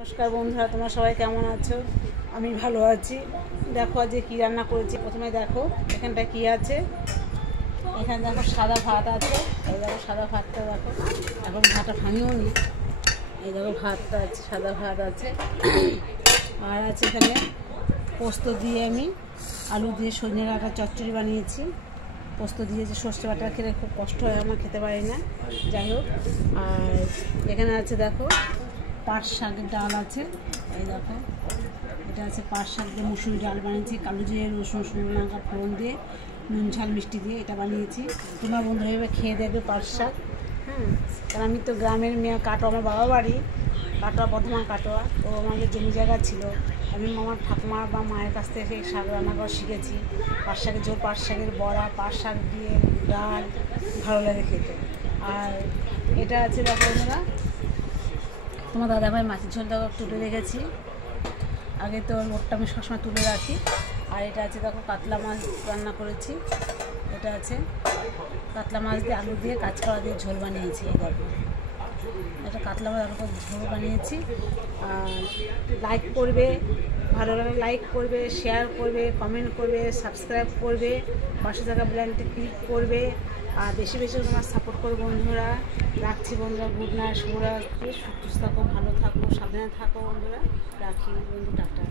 নমস্কার বন্ধুরা, তোমরা সবাই কেমন আছো? আমি ভালো আছি। দেখো আজকে কী রান্না করেছি। প্রথমে দেখো এখানটা কি আছে। এখানে দেখো সাদা ভাত আছে। এই দেখো সাদা ভাতটা দেখো, এখন ভাতটা ভাঙিও নি। এই দেখো ভাতটা আছে, সাদা ভাত আছে। আর আছে এখানে পোস্ত দিয়ে আমি আলু দিয়ে সজনে ডাঁটা চচ্চড়ি বানিয়েছি। পোস্ত দিয়ে যে সর্ষে বাটা খেলে খুব কষ্ট হয়, আমার খেতে পারি না, যাই হোক। আর এখানে আছে দেখো পাট শাকের ডাল আছে। এই দেখো এটা আছে পাট শাক দিয়ে মুসুরি ডাল বানিয়েছি, কালো জিরে রসুন শুকনো লঙ্কা ফোড়ন দিয়ে নুন ঝাল মিষ্টি দিয়ে এটা বানিয়েছি। তোমরা বন্ধুরা এভাবে খেয়ে দেখবে পাট শাক। কারণ আমি তো গ্রামের মেয়ে, কাটোয়া আমার বাবা বাড়ি কাটোয়া, বর্ধমান কাটোয়া। তো আমাদের জমি জায়গা ছিল। আমি আমার ঠাকুমা বা মায়ের কাছ থেকে শাক রান্না করা শিখেছি। পাট শাকের ঝোল, পাট শাকের বড়া, পাট শাক দিয়ে ডাল, ভালো লাগে খেতে। আর এটা আছে দেখো বন্ধুরা, তোমার দাদাভাই মাছের ঝোলটা তুলে রেখেছি আগে, তো ওরটা আমি সবসময় তুলে রাখি। আর এটা আছে দেখো কাতলা মাছ রান্না করেছি। এটা আছে কাতলা মাছ দিয়ে আলু দিয়ে কাঁচকড়া দিয়ে ঝোল বানিয়েছি। এই দেখো এটা কাতলা মাছ আলু ঝোল বানিয়েছি। আর লাইক করবে, ভালো লাগলে লাইক করবে, শেয়ার করবে, কমেন্ট করবে, সাবস্ক্রাইব করবে, পাশে থাকা বেলআইকনটি ক্লিক করবে। আর বেশি বেশি তোমার সাপোর্ট করো বন্ধুরা। রাখছি বন্ধুরা, গুড নাইট, শুভরাত্রি, সুস্থ থাকো, ভালো থাকো, সাবধানে থাকো বন্ধুরা। রাখি বন্ধু, টাটা।